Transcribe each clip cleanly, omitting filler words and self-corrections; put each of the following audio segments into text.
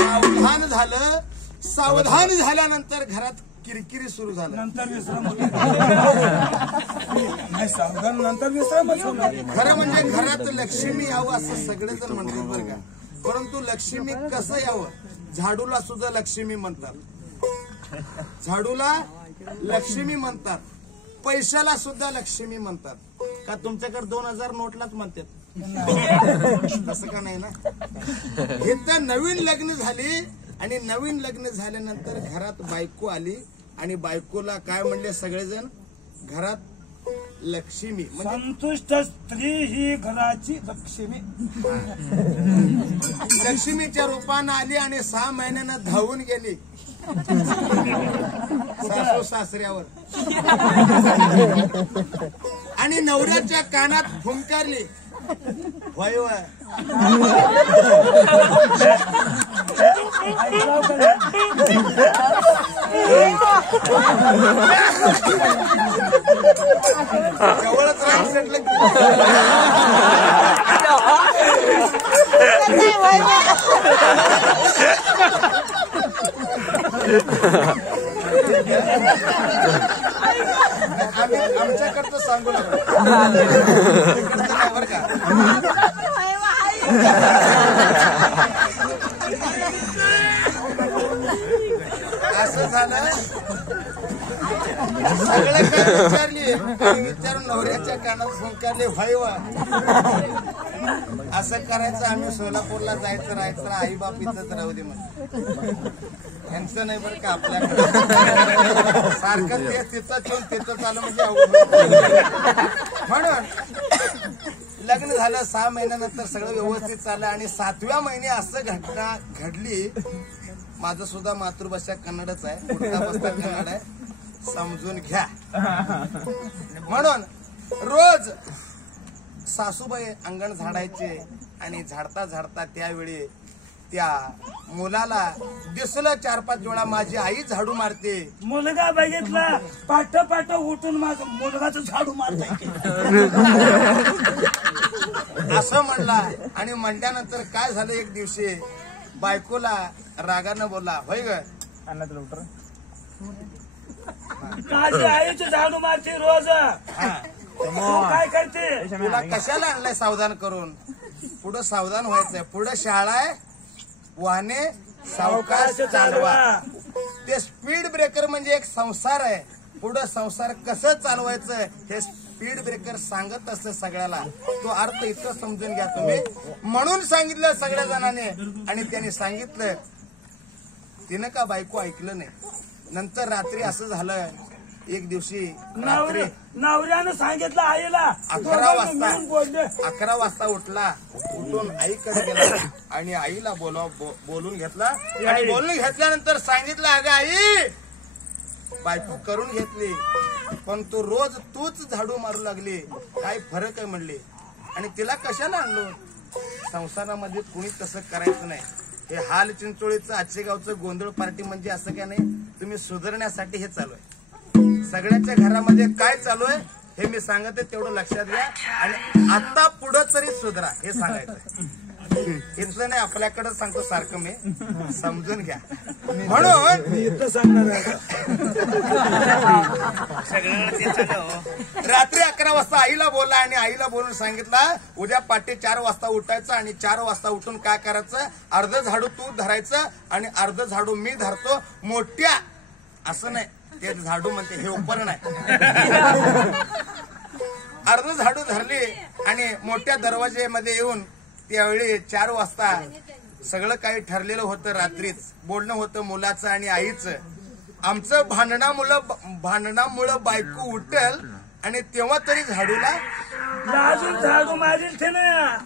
सावधान झालं. सावधान झाल्यानंतर घरात किरकिरी सुरू झालं. नंतर विश्राम सावधान नंतर विश्रामच होणार. खरं म्हणजे घरात लक्ष्मी यावं असं सगळेजण म्हणतात बरं का. परंतु लक्ष्मी कसं यावं? झाडूला सुद्धा लक्ष्मी म्हणतात. झाडूला लक्ष्मी म्हणतात. पैशाला सुद्धा लक्ष्मी म्हणतात. का तुमच्याकडे 2000 नोटलाच म्हणतात? तसं का नाही ना. इथं नवीन लग्न झाली आणि नवीन लग्न झाल्यानंतर घरात बायको आली आणि बायकोला काय म्हणले सगळेजण? घरात लक्ष्मी म्हणजे संतुष्ट स्त्री ही घराची लक्ष्मी. लक्ष्मीच्या रूपानं आली आणि 6 महिन्यानं धावून गेली सासू सासऱ्यावर आणि नवऱ्याच्या कानात फुंकारली, होय होय. जवळच राहून म्हटलं आमच्याकडचं सांगू नका बरं का. असं झालं. सगळे काय विचारली विचारून नवऱ्याच्या कानात फुंकारले, व्हाय वा. असं करायचं. आम्ही सोलापूरला जायचं राहायचं. आई बाप इथंच राहू दे म्हणून. यांचं नाही बरं का आपल्याकडे. सारखं ते तिथं ठेवून तिथं चालू म्हणजे अवघड. म्हणून लग्न झालं. 6 महिन्यानंतर सगळं व्यवस्थित चाललं आणि 7व्या महिने असं घटना घडली. माझं सुद्धा मातृभाषा कन्नडच आहे. उठता बसता कन्नड आहे, समजून घ्या. म्हणून रोज सासूबाई अंगण झाडायचे आणि झाडता झाडता त्यावेळी त्या मुलाला दिसलं 4-5 वेळा माझी आई झाडू मारते. मुलगा बघितला पाठ पाठ उठून माझं मुलगाचं झाडू मारताय असं म्हणला. आणि म्हणल्यानंतर काय झालं, एक दिवशी बायकोला रागानं बोलला, होय ग माझी आईची झाडू मारते रोज. काय करते? तुला कशाला आणलंय सावधान करून? पुढं सावधान व्हायचंय. पुढं शाळा आहे, वाहने सावकाश चालवा. ते स्पीड ब्रेकर म्हणजे एक संसार आहे. पुढं संसार कसं चालवायचं हे स्पीड ब्रेकर सांगत असतं सगळ्याला. तो अर्थ इतकं समजून घ्या तुम्ही. म्हणून सांगितलं सगळ्या जणांनी आणि त्यांनी सांगितलं. तिनं का बायको ऐकलं नाही. नंतर रात्री असं झालं, एक दिवशी रात्री नवऱ्यानं सांगितलं आईला. 11 वाजता उठला. उठून आईकडे गेला आणि आईला बोलून घेतला आणि बोलून घेतल्यानंतर सांगितलं, अगं आई, बायको करून घेतली पण तू रोज तूच झाडू मारू लागली, काय फरक आहे म्हणली. आणि तिला कशाला आणलो? संसारामध्ये कुणी तसं करायचं नाही. हे हाल चिंचोळीचं आजचेगावचं गोंधळ पार्टी म्हणजे असं काय नाही. तुम्ही सुधारण्यासाठी हे चालू आहे. सगळ्याच्या घरामध्ये काय चालू आहे हे मी सांगते, तेवढं लक्षात घ्या. आणि आता पुढं तरी सुधरा हे सांगायचं. इथलं नाही, आपल्याकडे सांगतो सारखं मी, समजून घ्या. म्हणून इथं सांगणार रात्री 11 वाजता आईला बोलला आणि आईला बोलून सांगितलं, उद्या पाटे 4 वाजता उठायचं आणि 4 वाजता उठून काय करायचं, अर्ध झाडू तू धरायचं आणि अर्ध झाडू मी धरतो. मोठ्या असं नाही, ते झाडू म्हणते, हे उपकरण आहे. अर्ध झाडू धरली आणि मोठ्या दरवाजेमध्ये येऊन त्यावेळी 4 वाजता सगळं काही ठरलेलं होतं. रात्रीच बोलणं होतं मुलाचं आणि आईचं. आमचं भांडणामुळं बायको उठल आणि तेव्हा तरी झाडूला झाडू मारील ते ना.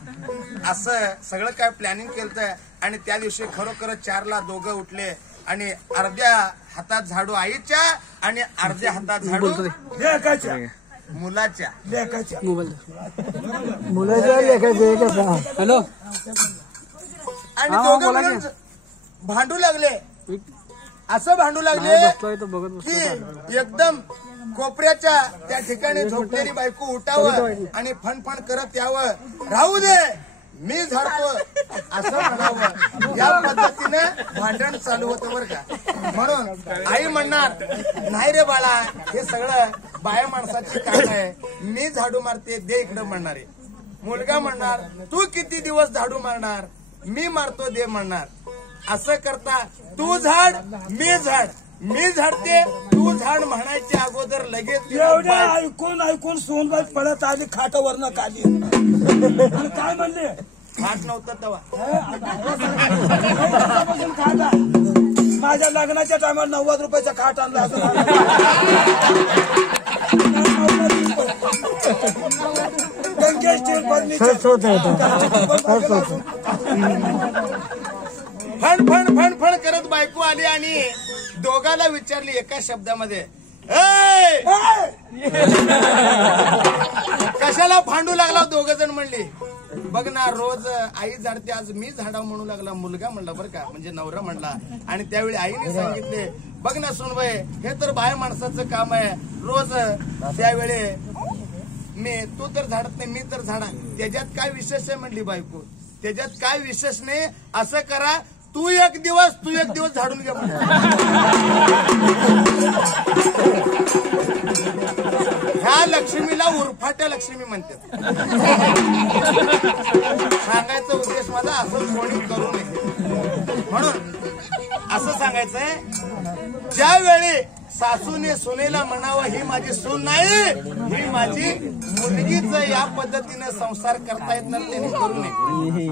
असं सगळं काय प्लॅनिंग केलं. आणि त्या दिवशी खरोखर 4ला दोघं उठले आणि अर्ध्या हातात झाडू आईच्या आणि अर्ध्या हातात झाडू लेकाच्या, मुलाच्या. लेकाच्या हॅलो. आणि दोघं मिळून भांडू लागले. असं भांडू लागले की एकदम कोपऱ्याच्या त्या ठिकाणी झोपलेली बायको उठावं आणि फणफण करत यावं, राहू दे मी झाडतो असं म्हणावं. तिनं भांडण चालू होतं बरं का. म्हणून आई म्हणणार नाही रे बाळा, हे सगळं बाया माणसाची काम आहे, मी झाडू मारते दे इकडं म्हणणार आहे. मुलगा म्हणणार तू किती दिवस झाडू मारणार, मी मारतो दे म्हणणार. असं करता तू झाड मी झाडते तू झाड म्हणायच्या अगोदर लगेच एवढ्या ऐकून सोनबाई पळत आली खाटावरनं खाली. आणि काय म्हणले, खाट नव्हता तेव्हा. खाटा माझ्या लग्नाच्या टायमाला 90 रुपयाचा खाट आणला असं. गंगेश स्टील फण करत बायको आली आणि दोघाला विचारली एका शब्दामध्ये, कशाला भांडू लागला दोघ जण म्हणली. बघ ना रोज आई झाडते आज मी झाडा म्हणू लागला. मुलगा म्हणला बरं का, म्हणजे नवरा म्हणला. आणि त्यावेळी आईने सांगितले बघ ना सुनबाई, हे तर बाय माणसाचं काम आहे. रोज त्यावेळी तू तर झाडत नाही मी तर झाडा, त्याच्यात काय विशेष आहे म्हणली बायको. त्याच्यात काय विशेष नाही, असं करा तू एक दिवस झाडून घे म्हणून. ह्या लक्ष्मीला उरफाट्या लक्ष्मी म्हणतात. सांगायचा उद्देश माझा असं कोणी करू नये म्हणून असं सांगायचंय. ज्यावेळी सासूने सुनेला म्हणावं ही माझी सून नाही, ही माझी मुलगीच, या पद्धतीने संसार करता येत नाही त्यांनी करू नये.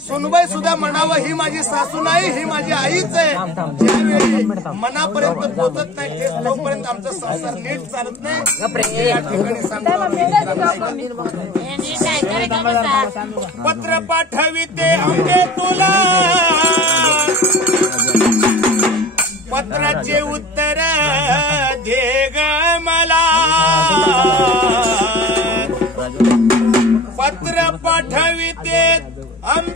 सुनबाई सुद्धा म्हणावं ही माझी सासू नाही, ही माझी आईच आहे. ज्यावेळी मनापर्यंत पोचत नाही तेच तोपर्यंत आमचा संसार नीट चालत नाही. या ठिकाणी पत्र पाठविते आंबे तुला, पत्राचे उत्तर दे ग मला. पत्र पाठविते आंबे